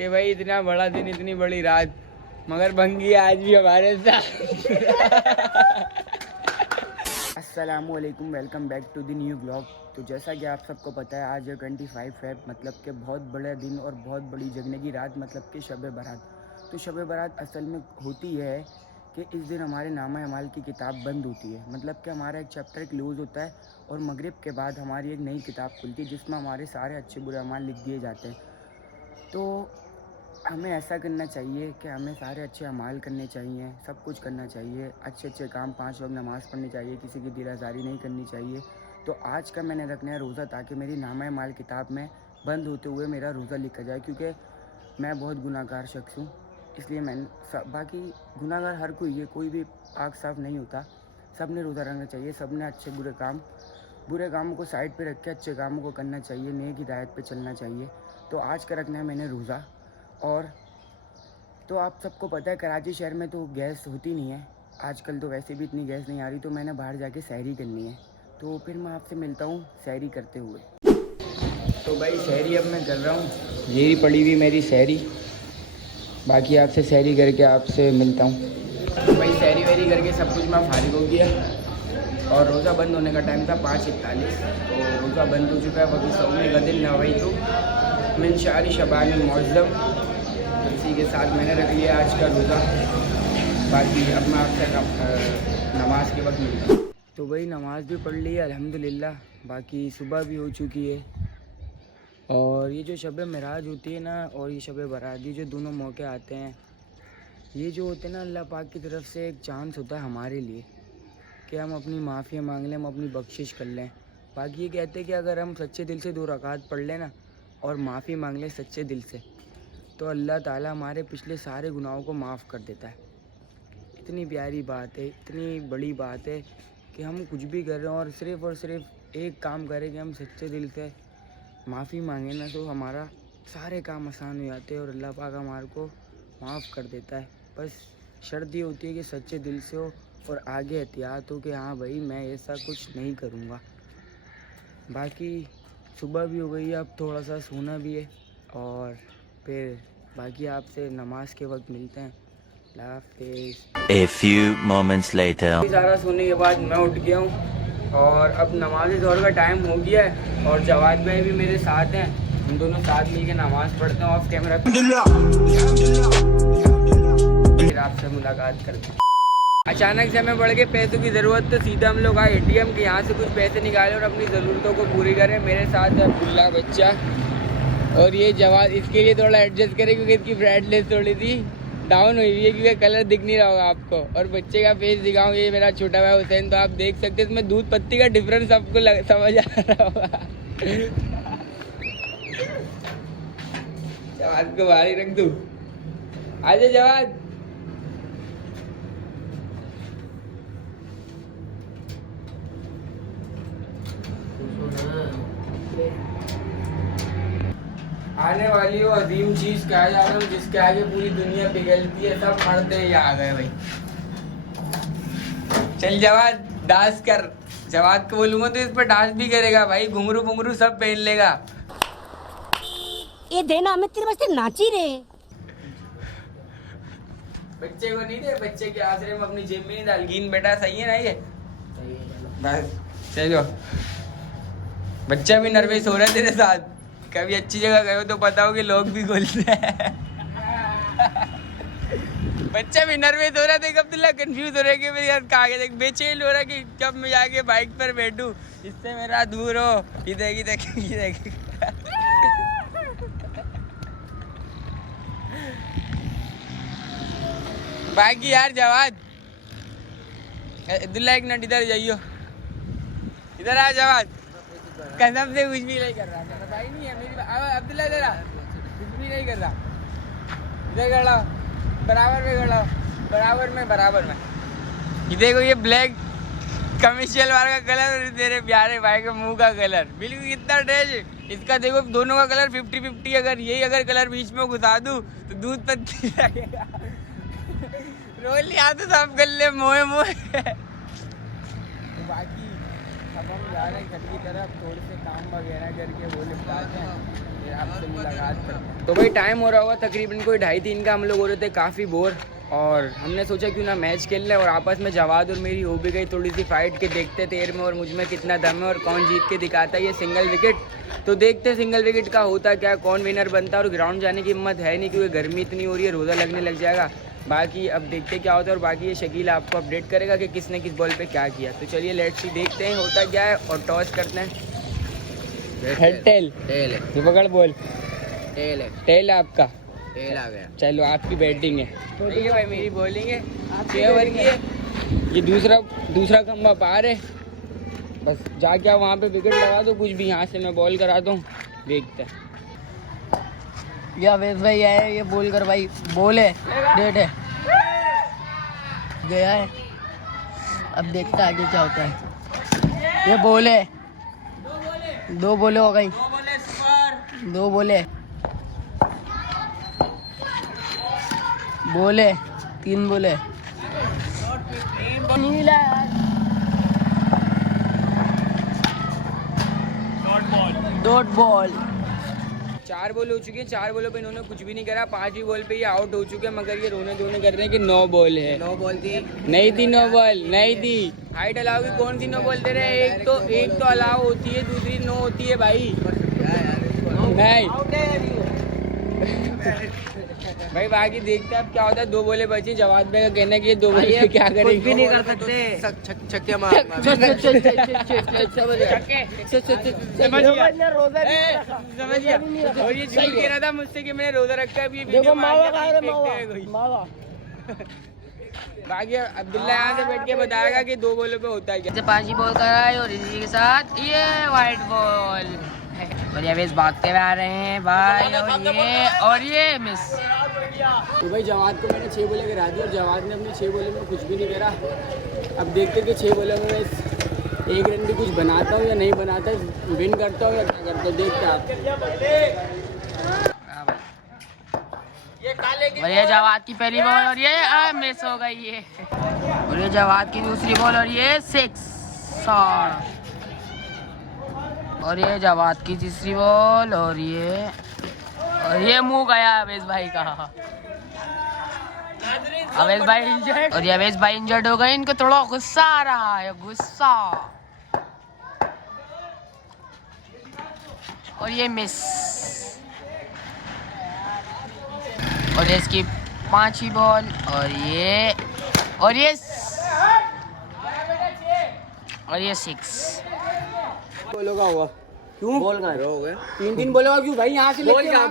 कि भाई इतना बड़ा दिन इतनी बड़ी रात, मगर भंगी आज भी हमारे साथ। अस्सलामुअलैकुम, welcome back to the new blog. तो जैसा कि आप सबको पता है, आज है 25 फेब, मतलब कि बहुत बड़ा दिन और बहुत बड़ी जगने की रात, मतलब कि शब बारात। तो शब बारात असल में होती है कि इस दिन हमारे नामा अमाल की किताब बंद होती है, मतलब कि हमारा एक चैप्टर क्लोज होता है और मगरिब के बाद हमारी एक नई किताब खुलती है जिसमें हमारे सारे अच्छे बुरे अमाल लिख दिए जाते हैं। तो हमें ऐसा करना चाहिए कि हमें सारे अच्छे अमाल करने चाहिए, सब कुछ करना चाहिए, अच्छे अच्छे काम, 5 वक्त नमाज़ पढ़नी चाहिए, किसी की दिल आज़ारी नहीं करनी चाहिए। तो आज का मैंने रखना है रोज़ा, ताकि मेरी नामा अमाल किताब में बंद होते हुए मेरा रोज़ा लिखा जाए, क्योंकि मैं बहुत गुनाहगार शख्स हूँ। इसलिए मैंने बाकी गुनाहगार हर कोई है, कोई भी पाक साफ नहीं होता। सब ने रोज़ा रखना चाहिए, सब ने अच्छे बुरे कामों को साइड पे रख के अच्छे कामों को करना चाहिए, नेक हिदायत पे चलना चाहिए। तो आज का रखना है मैंने रोज़ा। और तो आप सबको पता है कराची शहर में तो गैस होती नहीं है आजकल, तो वैसे भी इतनी गैस नहीं आ रही, तो मैंने बाहर जाके सहरी करनी है। तो फिर मैं आपसे मिलता हूँ सहरी करते हुए। तो भाई सहरी अब मैं कर रहा हूँ, यही पड़ी हुई मेरी सहरी। बाकी आपसे सहरी करके आपसे मिलता हूँ। तो भाई सहरी वहरी करके सब कुछ मैं फारिग हो गया और रोज़ा बंद होने का टाइम था 5:41। तो रोज़ा बंद हो चुका है। वही सौमी गदिन नवई तो मिन शारी शबान मुअज़्ज़म, इसी के साथ मैंने रख लिया आज का रोज़ा। बाकी अब मैं आपसे नमाज के वक्त मिलता हूँ। तो भाई नमाज भी पढ़ ली है अल्हम्दुलिल्लाह, बाकी सुबह भी हो चुकी है। और ये जो शब मेराज होती है ना, और ये शब बारात, ये जो दोनों मौके आते हैं, ये जो होते हैं ना, अल्लाह पाक की तरफ से एक चांस होता है हमारे लिए कि हम अपनी माफ़ी मांग लें, हम अपनी बख्शिश कर लें। बाकी ये कहते हैं कि अगर हम सच्चे दिल से 2 रकात पढ़ लें ना और माफ़ी मांग लें सच्चे दिल से, तो अल्लाह ताला हमारे पिछले सारे गुनाहों को माफ़ कर देता है। इतनी प्यारी बात है, इतनी बड़ी बात है कि हम कुछ भी कर रहे हैं और सिर्फ एक काम करें कि हम सच्चे दिल से माफ़ी मांगें ना, तो हमारा सारे काम आसान हो जाते हैं और अल्लाह पाक हमारे को माफ़ कर देता है। बस शर्त ये होती है कि सच्चे दिल से हो और आगे एहतियात हो कि हाँ भाई मैं ऐसा कुछ नहीं करूँगा। बाकी सुबह भी हो गई है, अब थोड़ा सा सोना भी है और फिर बाकी आपसे नमाज के वक्त मिलते हैं। अल्लाह हाफ़िज़। A few moments later. सारा सोने के बाद मैं उठ गया हूँ और अब नमाज ज़ोहर का टाइम हो गया है और जवाद भाई भी मेरे साथ हैं। हम दोनों साथ मिलके नमाज़ पढ़ते हैं ऑफ कैमरा। फिर आपसे मुलाकात करते हैं। अचानक से हमें बढ़ के पैसों की ज़रूरत, तो सीधा हम लोग आए ATM के, यहाँ से कुछ पैसे निकाले और अपनी ज़रूरतों को पूरी करें। मेरे साथ है अब्दुल्ला बच्चा और ये जवाद, इसके लिए थोड़ा एडजस्ट करें क्योंकि इसकी ब्राइटनेस थोड़ी सी डाउन हुई हुई है क्योंकि कलर दिख नहीं रहा होगा आपको। और बच्चे का फेस दिखाऊँ, ये मेरा छोटा भाई हुसैन, तो आप देख सकते हैं इसमें दूध पत्ती का डिफरेंस आपको समझ आ रहा होगा। जवाद को बाहर ही रख दूँ, आजा जवाद। आने वाली वो अजीम चीज कहा जा रहा हूँ जिसके आगे पूरी दुनिया पिघलती है, सब मरते ही आ गए भाई। चल जवाद डांस कर। जवाद को बोलूंगा तो इस पर डांस भी करेगा भाई, घुंघरू पुंघरू सब पहन लेगा। ये देना हमें तेरे वास्ते नाची रे। बच्चे को नहीं दे, बच्चे के आसरे में अपनी जेब में नहीं डाल। गिन बेटा, सही है ना ये? बस चलो। बच्चा भी नर्वस हो रहा है तेरे साथ। कभी अच्छी जगह गए हो तो पता हो कि लोग भी बोलते हैं। बच्चा भी नर्वस हो रहा था, अब्दुल्ला कंफ्यूज हो रहा है कि मेरे यार कहाँ गए, बेचैन हो रहा है कि कब मैं जाके बाइक पर बैठूं, इससे मेरा दूर हो। ये देख बाकी यार जवाद, अब्दुल्ला एक मिनट इधर जाइयो, इधर आ जवाद। कसम से कुछ भी नहीं कर रहा, मेरा भाई नहीं है मेरी। अब्दुल्ला जरा कुछ भी नहीं कर रहा, इधर खड़ा बराबर में, खड़ा बराबर में। ये देखो, ये ब्लैक कमर्शियल वाला का कलर और तेरे प्यारे भाई के मुंह का कलर बिल्कुल कितना ड्रेस। इसका देखो दोनों का कलर 50-50। अगर कलर बीच में घुसा दूँ तो दूध पत्ती लगेगा। रोल नहीं आता साफ कर ले मोए। बाकी अब हम जा रहे हैं घर की तरफ, थोड़े से काम वगैरह करके वो निपटाते हैं, फिर आपसे मुलाकात करते हैं। तो भाई टाइम हो रहा होगा तकरीबन कोई 2:30 का, हम लोग हो रहे थे काफ़ी बोर और हमने सोचा क्यों ना मैच खेल लें, और आपस में जवाद और मेरी हो भी गई थोड़ी सी फाइट के देखते तेर में और मुझ में कितना दम है और कौन जीत के दिखाता है ये सिंगल विकेट। तो देखते सिंगल विकेट का होता क्या, कौन विनर बनता है। और ग्राउंड जाने की हिम्मत है नहीं क्योंकि गर्मी इतनी हो रही है, रोज़ा लगने लग जाएगा। बाकी अब देखते क्या होता है, और बाकी ये शकील आपको अपडेट करेगा कि किसने किस बॉल पे क्या किया। तो चलिए लेट्स सी देखते हैं होता क्या है और टॉस करते हैं। हेड टेल टेल है, ये पकड़ बॉल, टेल है, टेल आपका, टेल आ गया। चलो आपकी बैटिंग है, ठीक है भाई मेरी बॉलिंग है, 6 ओवर की है। ये दूसरा खंबा पार है, बस जाके वहाँ पे विकेट लगा दो, कुछ भी यहाँ से मैं बॉल कराता हूँ, देखते हैं। ये अवेश भाई है, ये बोल कर भाई, बोल है, डेट है, गया है। अब देखते हैं आगे क्या होता है। ये बोल है, 2 बोले हो गई, 2 बोले, बोले 3 बोले, नीला डॉट बॉल। 4 बॉल हो चुकी है, 4 बॉलों पे इन्होंने कुछ भी नहीं करा, 5वीं बॉल पे ये आउट हो चुके हैं, मगर ये रोने धोने कर रहे हैं कि 9 बॉल है। 9 बॉल थी, नहीं थी 9 बॉल, नहीं थी। हाइट अलाउ की कौन सी 9 बॉल दे रहे हैं, एक तो अलाउ होती है, दूसरी 9 होती है भाई। नहीं भाई बाकी देखते हैं अब क्या होता है। 2 बॉलें बची, जवाब भाई का कहना है कि ये 2 बॉल पे क्या करेंगे, कुछ भी नहीं कर सकते। छक्के मार, समझ गया। और ये झूठ कह रहा था मुझसे कि मैंने रोजा रखा है, अभी वीडियो में आ गया। बाकी अब्दुल्ला यहाँ से बैठ के बताएगा कि 2 बॉलों पे होता है क्या। 5 बॉल कराए और इसी के साथ ये वाइट बॉल। और ये अवेश भागते हुए आ रहे हैं भाई, और ये मिस। तो भाई जवाद को मैंने 6 बॉलें गिरा दी और जवाद ने अपनी 6 बॉलों में कुछ भी नहीं करा। अब देखते कि 6 बॉलों में 1 रन भी कुछ बनाता हूँ या नहीं बनाता, विन करता हूँ या क्या करता हूँ, देखते आप। और ये जवाद की पहली बॉल और ये मिस हो गई ये। और ये जवाद की दूसरी बॉल और ये 6 और ये जवाद की तीसरी बॉल और ये मुंह गया अवेश भाई का। अवेश भाई इंजर्ड, और ये अवेश भाई इंजर्ड हो गए, इनको थोड़ा गुस्सा आ रहा है, गुस्सा। और ये मिस। और ये इसकी 5वीं बॉल और ये 6। बोलो का हुआ क्यों, बॉल कहाँ हो गए? 3 बोलो क्यों भाई, यहाँ से बोल लाओ,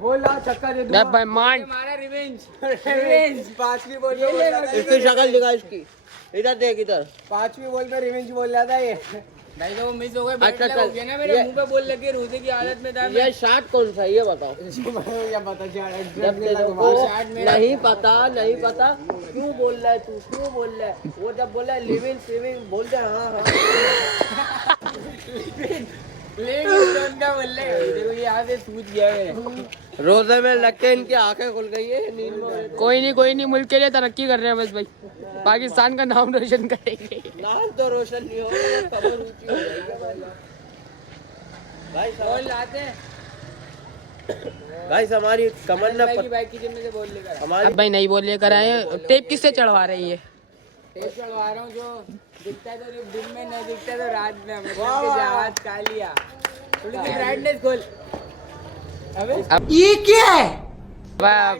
बोल छक्का दे दूंगा भाई, मान हमारा रिवेंज। 5वीं बॉल इसकी शक्ल दिखा इसकी, इधर देख इधर। 5वीं बॉल पे रिवेंज बोल रहा था ये भाई, तो वो मिस हो गए। अच्छा, हो गया ना, मेरे मुंह पे बोल लगी, रोजे की हालत में था। ये शॉट कौन सा है ये बताओ। नहीं पता क्यों बोल रहा है तू, क्यों बोल रहा है? वो जब बोला लिविंग बोल दे। हाँ रोजे में लग के इनकी आंखें खुल गई है, नींद में। कोई नहीं, मुल्क के लिए तरक्की कर रहे हैं बस भाई, पाकिस्तान का नाम रोशन करेंगे। नाम तो रोशन नहीं होगा, खबर ऊंची हो जाएगी भाई। बॉल लाते हैं भाई हमारी कमर ना भाई की जिम्मे से बॉल लेकर हमारी। अब भाई नई बॉल लेकर आए। टेप किससे चढ़वा रही है? टेप चढ़वा रहा हूँ, जो दिखता है तो दिन में नहीं दिखता तो रात में। हमें जवाब कालिया, थोड़ी सी ब्राइटनेस खोल। अब ये क्या है?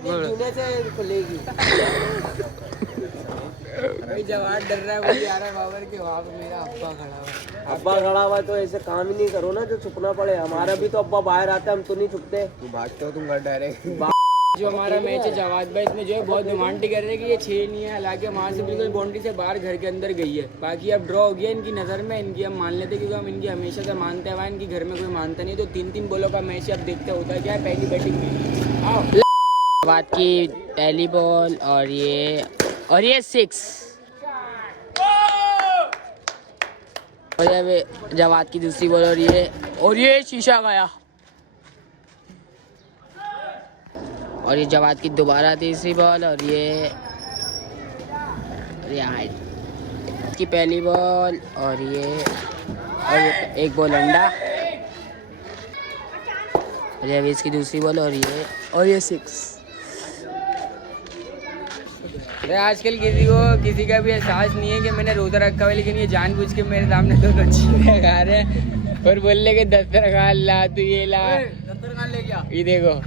जूने से खुलेगी भाई। जवाब डर रहा है, वो आ रहा है बाबर के, वहाँ पे मेरा अब्बा खड़ा हुआ। अब्बा खड़ा हुआ तो ऐसे काम ही नहीं करो ना जो छुपना पड़े। हमारा भी तो अब्बा बाहर आता है, हम तो नहीं छुपते। तू भागते हो, तुम घर डायरेक्ट। जो हमारा मैच है जवाद भाई, इसमें जो है बहुत डिमांड कर रहे हैं कि ये 6 नहीं है, हालांकि वहाँ से बिल्कुल बाउंड्री से बाहर घर के अंदर गई है। बाकी अब ड्रॉ हो गया इनकी नज़र में, इनकी हम मान लेते क्योंकि हम इनकी हमेशा से मानते हैं, इनकी घर में कोई मानता नहीं। तो 3 बॉलों का मैच है, अब देखते होता है क्या है। पहली बैटिंग में आओ जवाद की पहली बॉल और ये 6 और ये जवाद की दूसरी बॉल और ये शीशा गया। और ये जवाद की दोबारा तीसरी बॉल और ये हाइट इसकी पहली बॉल और ये एक बॉल अंडा और ये अभी इसकी दूसरी बॉल और ये 6। आजकल किसी का भी एहसास नहीं है कि मैंने रोजा रखा हुआ, लेकिन ये जानबूझ के मेरे सामने दो चीज़ें खा रहे हैं और बोल ले के दस्तरखान ला तू ये ला दस्तरखान ले गया। ये देखो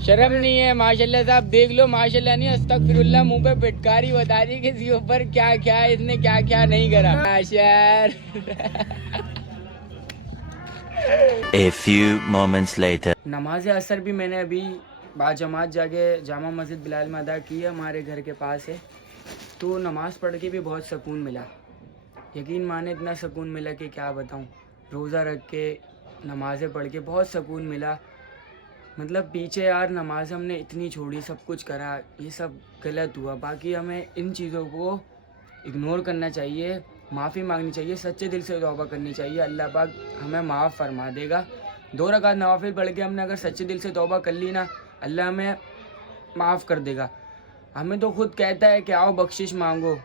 शर्म नहीं है माशाल्लाह साहब, देख लो माशाल्लाह नहीं अस्तगफिरुल्लाह, मुंह पे पिटकारी बता दी किसी के ऊपर क्या क्या इसने क्या क्या नहीं करा। Ashar A few moments later. नमाज असर भी मैंने अभी बाजमात जाके जामा मस्जिद बिलाल में अदा की है, हमारे घर के पास है। तो नमाज़ पढ़ के भी बहुत सुकून मिला, यकीन माने इतना सुकून मिला कि क्या बताऊं। रोज़ा रख के नमाज़ें पढ़ के बहुत सुकून मिला। मतलब पीछे यार नमाज हमने इतनी छोड़ी, सब कुछ करा, ये सब गलत हुआ। बाकी हमें इन चीज़ों को इग्नोर करना चाहिए, माफ़ी मांगनी चाहिए, सच्चे दिल से तौबा करनी चाहिए। अल्लाह पाक हमें माफ़ फरमा देगा। 2 रकात नवाफिल पढ़ के हमने अगर सच्चे दिल से तौबा कर ली ना, अल्लाह हमें माफ़ कर देगा। हमें तो खुद कहता है कि आओ बख्शिश मांगो,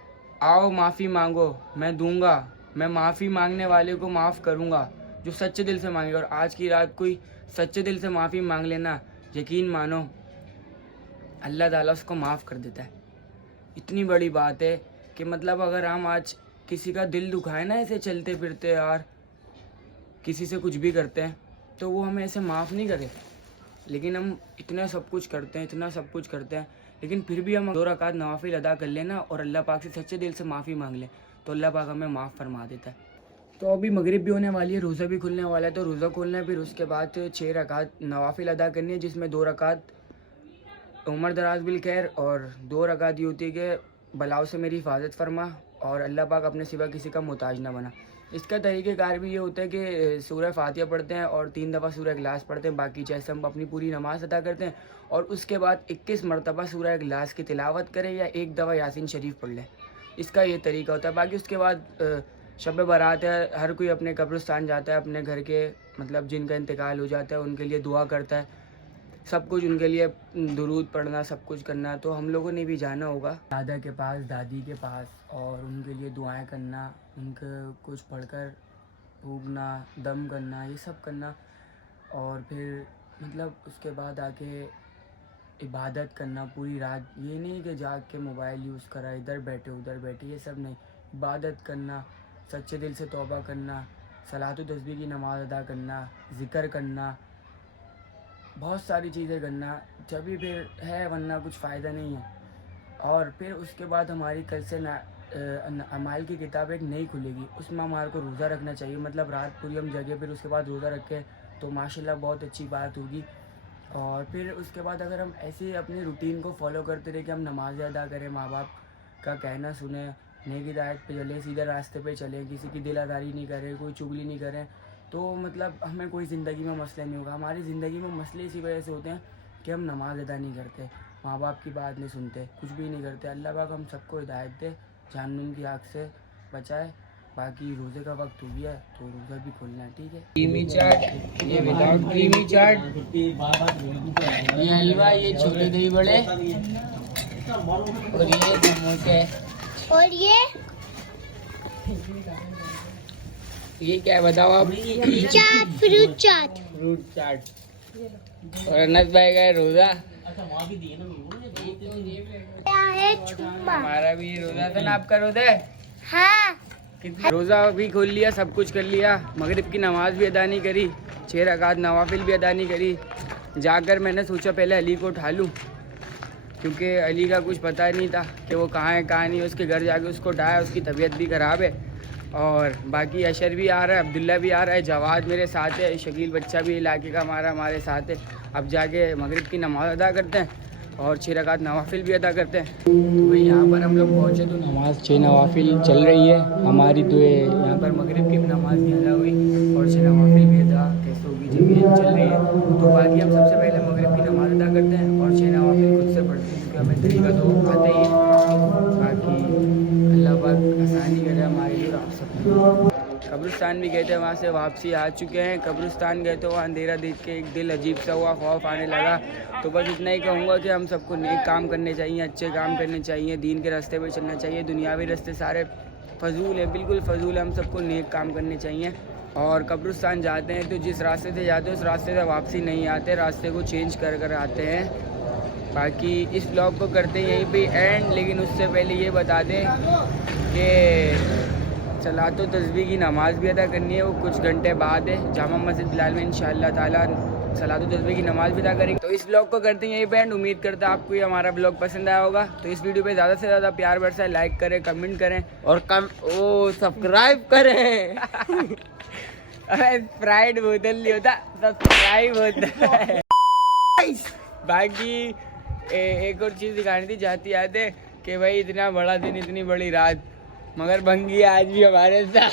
आओ माफ़ी मांगो, मैं दूंगा, मैं माफ़ी मांगने वाले को माफ़ करूंगा जो सच्चे दिल से मांगेगा। और आज की रात कोई सच्चे दिल से माफ़ी मांग लेना, यकीन मानो अल्लाह ताला उसको माफ़ कर देता है। इतनी बड़ी बात है कि मतलब अगर हम आज किसी का दिल दुखाए ना, ऐसे चलते फिरते यार किसी से कुछ भी करते हैं, तो वो हमें ऐसे माफ़ नहीं करे। लेकिन हम इतना सब कुछ करते हैं, इतना सब कुछ करते हैं, लेकिन फिर भी हम 2 रकात नवाफिल अदा कर लेना और अल्लाह पाक से सच्चे दिल से माफ़ी मांग लें, तो अल्लाह पाक हमें माफ़ फरमा देता है। तो अभी मगरिब भी होने वाली है, रोज़ा भी खुलने वाला है, तो रोज़ा खोलना है। फिर उसके बाद 6 रकात नवाफिल अदा करनी है, जिसमें 2 रकात उमर दराज बिल खैर और 2 रकात ये होती है कि बलाओं से मेरी हिफाजत फरमा और अल्लाह पाक अपने सिवा किसी का मोहताज ना बना। इसका तरीक़ेकार भी ये होता है कि सूरह फातिहा पढ़ते हैं और 3 दफ़ा सूरह इखलास पढ़ते हैं। बाकी जैसे हम अपनी पूरी नमाज अदा करते हैं और उसके बाद 21 मरतबा सूरह इखलास की तिलावत करें या 1 दफ़ा यासीन शरीफ पढ़ लें, इसका ये तरीका होता है। बाकी उसके बाद शब बारात है, हर कोई अपने कब्रिस्तान जाता है, अपने घर के मतलब जिनका इंतकाल हो जाता है उनके लिए दुआ करता है, सब कुछ उनके लिए दुरूद पढ़ना, सब कुछ करना। तो हम लोगों ने भी जाना होगा दादा के पास, दादी के पास, और उनके लिए दुआएं करना, उनके कुछ पढ़कर फूकना, दम करना, ये सब करना। और फिर मतलब उसके बाद आके इबादत करना पूरी रात। ये नहीं कि जाग के मोबाइल यूज़ करा, इधर बैठे उधर बैठे, ये सब नहीं। इबादत करना, सच्चे दिल से तौबा करना, सलातो तस्बीह की नमाज़ अदा करना, ज़िक्र करना, बहुत सारी चीज़ें करना, जभी फिर है, वरना कुछ फ़ायदा नहीं है। और फिर उसके बाद हमारी कल से अमाल की किताब एक नई खुलेगी, उसमें हमारे को रोज़ा रखना चाहिए। मतलब रात पूरी हम जगह, फिर उसके बाद रोज़ा रखें तो माशाल्लाह बहुत अच्छी बात होगी। और फिर उसके बाद अगर हम ऐसे ही अपनी रूटीन को फॉलो करते रहे कि हम नमाज़ें अदा करें, माँ बाप का कहना सुने, नेक हिदायत पे चलें, सीधे रास्ते पे चलें, किसी की दिल आज़ारी नहीं करें, कोई चुगली नहीं करें, तो मतलब हमें कोई ज़िंदगी में मसला नहीं होगा। हमारी ज़िंदगी में मसले इसी वजह से होते हैं कि हम नमाज़ अदा नहीं करते, माँ बाप की बात नहीं सुनते, कुछ भी नहीं करते। अल्लाह पाक हम सबको हिदायत दे, जहन्नुम की आग से बचाए। बाकी रोज़े का वक्त हो गया तो रोज़ा भी खोलना है, ठीक है। क्रीमी चाट, ये विदाउट क्रीमी चाट, ये हलवा, ये छोले दही बड़े और ये समोसे, और ये क्या है बताओ आप? चाट, फ्रूट चाट। फ्रूट चाट। और अनस भाई का रोज़ा, क्या है छुम्मा? हमारा भी रोज़ा था ना, आपका रोज़ा है? हाँ। रोज़ा भी खोल लिया, सब कुछ कर लिया, मगरिब की नमाज भी अदा नहीं करी, 6 रकात नवाफिल भी अदा नहीं करी। जाकर मैंने सोचा पहले अली को उठा लूँ, क्योंकि अली का कुछ पता नहीं था कि वो कहाँ है कहाँ नहीं। उसके घर जाके उसको उठाया, उसकी तबीयत भी ख़राब है। और बाकी अशर भी आ रहा है, अब्दुल्ला भी आ रहा है, जवाद मेरे साथ है, शकील बच्चा भी इलाके का हमारे साथ है। अब जाके मगरिब की नमाज़ अदा करते हैं और 6 रकात नवाफिल भी अदा करते हैं। तो भाई यहाँ पर हम लोग पहुँचे तो नमाज़ 6 नवाफिल चल रही है हमारी। तो यहाँ पर मगरिब की नमाज़ भी अदा हुई और 6 नवाफिल भी अदा कैसे होगी जब ये चल रही है। तो बाकी हम सबसे पहले मगरिब की नमाज़ अदा करते हैं और 6 नवाफिल खुद से पढ़ते हैं, क्योंकि हमें तरीका तो आता ही है। बाकी अल्लाह पाक आसानी करे हमारे लिए, आप सब। कब्रिस्तान भी गए थे, वहाँ से वापसी आ चुके हैं। कब्रिस्तान गए तो वहाँ अंधेरा देख के एक दिल अजीब सा हुआ, खौफ आने लगा। तो बस इतना ही कहूँगा कि हम सबको नेक काम करने चाहिए, अच्छे काम करने चाहिए, दीन के रास्ते पे चलना चाहिए। दुनियावी रास्ते सारे फजूल है, बिल्कुल फजूल है। हम सबको नेक काम करने चाहिए। और कब्रिस्तान जाते हैं तो जिस रास्ते से जाते हैं उस रास्ते से वापसी नहीं आते, रास्ते को चेंज कर कर आते हैं। बाकी इस ब्लॉग को करते हैं यहीं पे एंड, लेकिन उससे पहले ये बता दें कि सलात व तस्बीह की नमाज़ भी अदा करनी है, वो कुछ घंटे बाद है। जामा मस्जिद बिलाल में इंशाअल्लाह ताला सलात व तस्बीह की नमाज़ भी अदा करेंगे। तो इस ब्लॉग को करते हैं यहीं पे एंड। उम्मीद करता है आपको ये हमारा ब्लॉग पसंद आया होगा। तो इस वीडियो पे ज़्यादा से ज़्यादा प्यार बरसाए, लाइक करें, कमेंट करें और सब्सक्राइब करें। स्प्राइट बोतल नहीं होता, सब्सक्राइब होता है। बाकी एक और चीज़ दिखानी थी जाती याद है कि भाई इतना बड़ा दिन, इतनी बड़ी रात, मगर भंगी आज भी हमारे साथ।